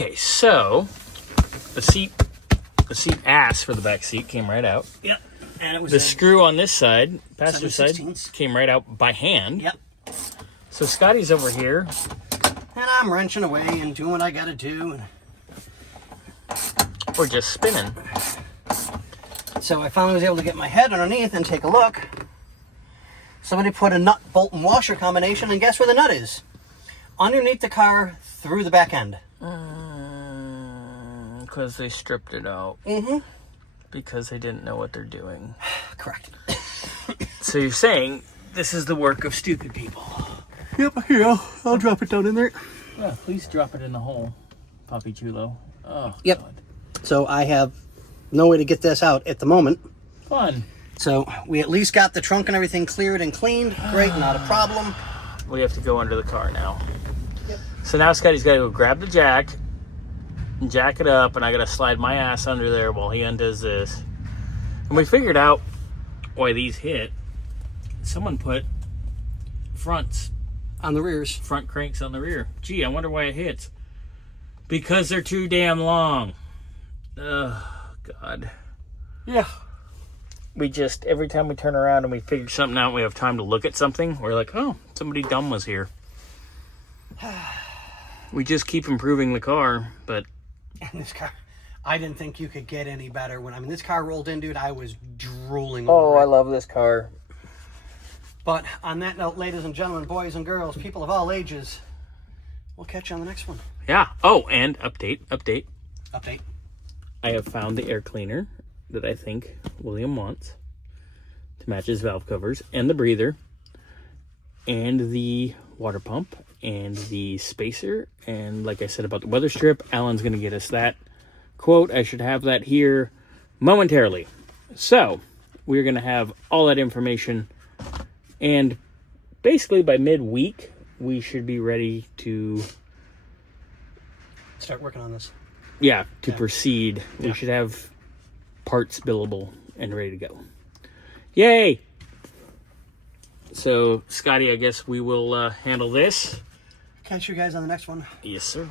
Okay, so the seat ass for the back seat came right out. Yep. And it was the screw on this side, passenger side, 7/16. came right out by hand. Yep. So Scotty's over here. And I'm wrenching away and doing what I gotta do. We're just spinning. So I finally was able to get my head underneath and take a look. Somebody put a nut, bolt, and washer combination, and guess where the nut is? Underneath the car, through the back end. Because they stripped it out. Mm-hmm. Because they didn't know what they're doing. Correct. So you're saying this is the work of stupid people. Yep, here, I'll drop it down in there. Yeah, please drop it in the hole, Papi Chulo. Oh, Yep. God. So I have no way to get this out at the moment. Fun. So we at least got the trunk and everything cleared and cleaned. Great, not a problem. We have to go under the car now. Yep. So now Scotty's got to go grab the jack and jack it up, and I got to slide my ass under there while he undoes this. And we figured out why these hit. Someone put fronts On the rears. front cranks on the rear. Gee, I wonder why it hits. Because they're too damn long. Oh, God. Yeah. We just, every time we turn around and we figure something out, we have time to look at something, we're like, oh, somebody dumb was here. We just keep improving the car, but... And this car, I didn't think you could get any better. When this car rolled in, dude, I was drooling Oh, over it. I love this car. But on that note, ladies and gentlemen, boys and girls, people of all ages, we'll catch you on the next one. Yeah. Oh, and update. Update. I have found the air cleaner that I think William wants to match his valve covers, and the breather, and the water pump, and the spacer, and like I said about the weather strip, Alan's going to get us that quote. I should have that here momentarily. So, we're going to have all that information, and basically by midweek, we should be ready to... Start working on this. Yeah, to proceed. Yeah. We should have parts billable and ready to go. Yay! So, Scotty, I guess we will handle this. Catch you guys on the next one. Yes, sir.